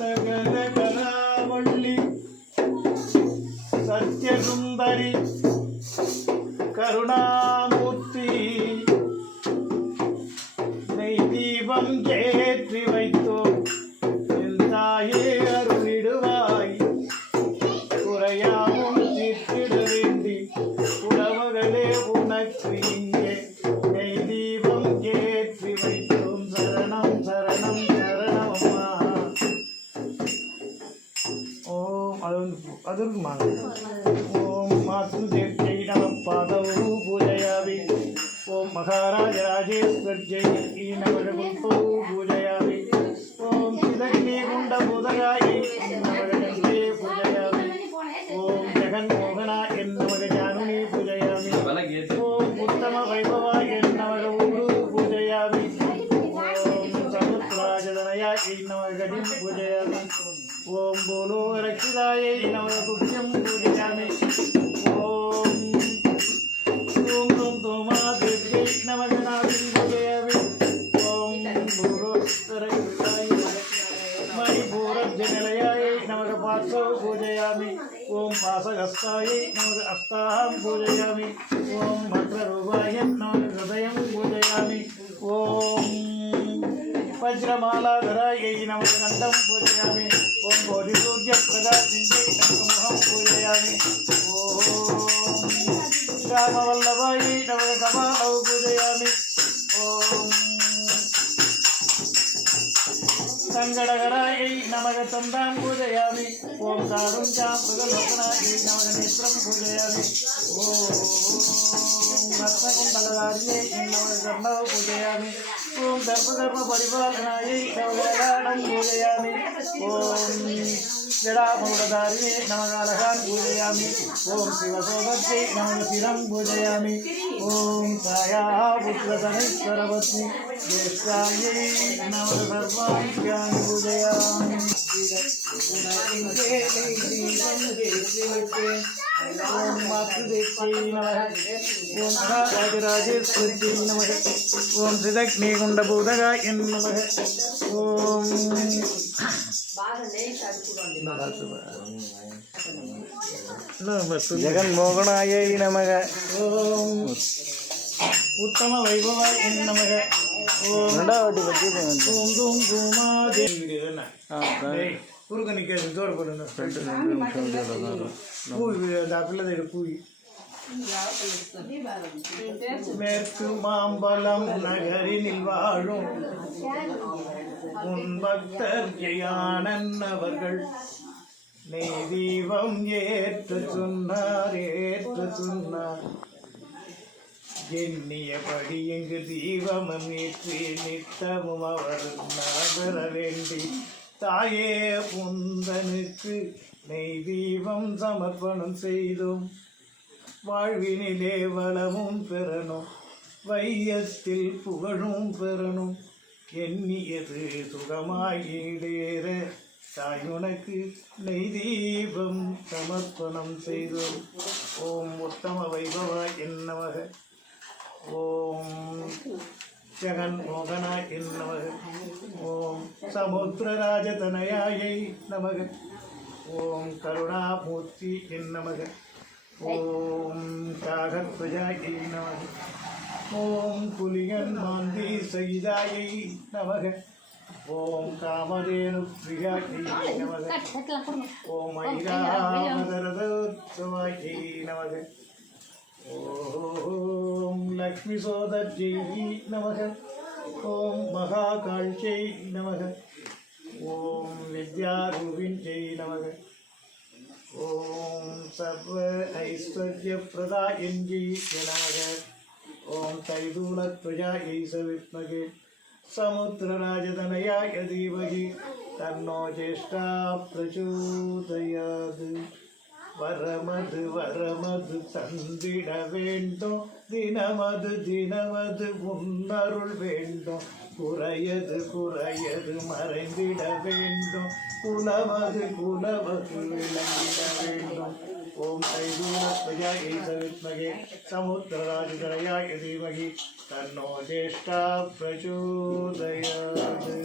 சகல கலாவள்ளி சத்யசுந்தரி கருணாமூர்த்தி நெய் தீபம் ஏற்றி வைத்தோம் என் தாயே அருளிடுவாய் குறையாவும் தீர்த்திட வேண்டி உறவுகளே உனக்கு இங்கே நெய் தீபம் ஏற்றி வைத்தோம் சரணம் சரணம் சரணமம்மா. ஓம் அது இருக்குமா? ஓம் மாத்து தேர்ச்சை நம பாதவு பூஜயாமி. ஓம் மகாராஜ ராஜேஸ்வர்ஜை நமகோ பூஜயாமி. ஓம் சிதக்னி குண்ட பூதகாயி நமகே பூஜயாமி. ஓம் ஜெகன் மோகனா என்னமக ஜானுனி பூஜயாமி. ஓம் உத்தம வைபவா என்னமக ஊரு பூஜயாமி. ஓம் சமுத்ராஜதனயா என்னமக கடிம் பூஜயாமி. ஓம் போலோ ரक्षितायै नमः तुभ्यं पूजयामि. ओम ओम ओम तोमादेव्यै नमः नाभिं पूजयामि. ओम बोलो रक्षितायै मणिपूरज्जनिलयायै नमः पार्श्वं पूजयामि. ओम पाशहस्तायै नमः हस्तां पूजयामि. ओम भद्ररूपाय नमः हृदयं पूजयामि. ओम वज्रमालाधरायै नमः कण्ठं पूजयामि. ओम बोधिसूर्यप्रकाशिन्यै नमः पूजयामि. ओम रामवल्लभायै नमः कपालौ पूजयामि. ओम सङ्गडहरायै नमः तन्दां पूजयामि. ओम कारुण्यां मृगलोचनायै नमः नेत्रं पूजयामि. ओम रत्नकुण्डलधार्यै नमः कर्णौ पूजयामि. ओम दर्पधर्मपरिपालनायै नमः गाढं पूजयामि. ओम जडामूढधारिणे नमः अलकान् पूजयामि. ओम शिवसोदर्यै नमः शिरं पूजयामि. ओम छायापुत्रतनैश्वरपत्नी ज्येष्ठायै नमः सर्वाभ्यां पूजयामि. ओम मातृदेव्यै नमः. ओम राजराजेश्वर्यै नमः. ओम श्रीदग्निकुण्डभूतगायै नमः. ओम जगन्मोहनायै नमः. ओम उत्तम वैभवाय नमः. ओम ओम धूम धूमादे कुरुक निक्के जोर पडुनु पूई दापिल्लदे पूई மேற்கு மாம்பலம் நகரினில் வாழும் உன் பக்தர் ஜெயானன் அவர்கள் நெய் தீபம் ஏற்று சொன்னார் எண்ணியபடி எங்கு தீபமும் ஏற்றி நித்தமும் அவர் நரபெற வேண்டி தாயே புந்தனுக்கு நெய் தீபம் சமர்ப்பணம் செய்தோம். வாழ்வினிலே வளமும் பெறணும், வையத்தில் புகழும் பெறணும், எண்ணியது சுகமாயிடேற தாய் உனக்கு நெய் தீபம் சமர்ப்பணம் செய்தோம். ஓம் உத்தம வைபவாய் நமக. ஓம் ஜெகன் மோகனாய் நமக. ஓம் சமுத்திரராஜதனயாயை நமக. ஓம் கருணாமூர்த்தி நமக. ஓம் காகத்வஜாயை நமக. ஓம் புலியன் மாந்தி சகிதாயை நமக. ஓம் காமதேனு பிரியாயை நமக. ஓம் ஐராவதரதோத்சவாயை நமக. ஓம் லக்ஷ்மி சோதர்ஜை நமக. ஓம் மகாகாழ்ச்சை நமக. ஓம் வித்யாரூபிஞ்சை நமக. ஓம் சர்வ ஐஸ்வர்யப்பிரதாயஞ்சை நமக. ஓம் தைதூலத்வஜாயை சவித்மகே சமுத்திரராஜதனயாய தீமகி தன்னோ ஜேஷ்டா பிரச்சோதயாது. வரமது வரமது தந்திட வேண்டும், தினமது உன்னருள் வேண்டும், குறையது மறைந்திட வேண்டும், குலமது விளங்கிட வேண்டும். ஓம் தைதூலத்வஜாயை சவித்மகே சமுத்திரராஜதனயாய தீமகி தன்னோ ஜேஷ்டா பிரச்சோதயாது.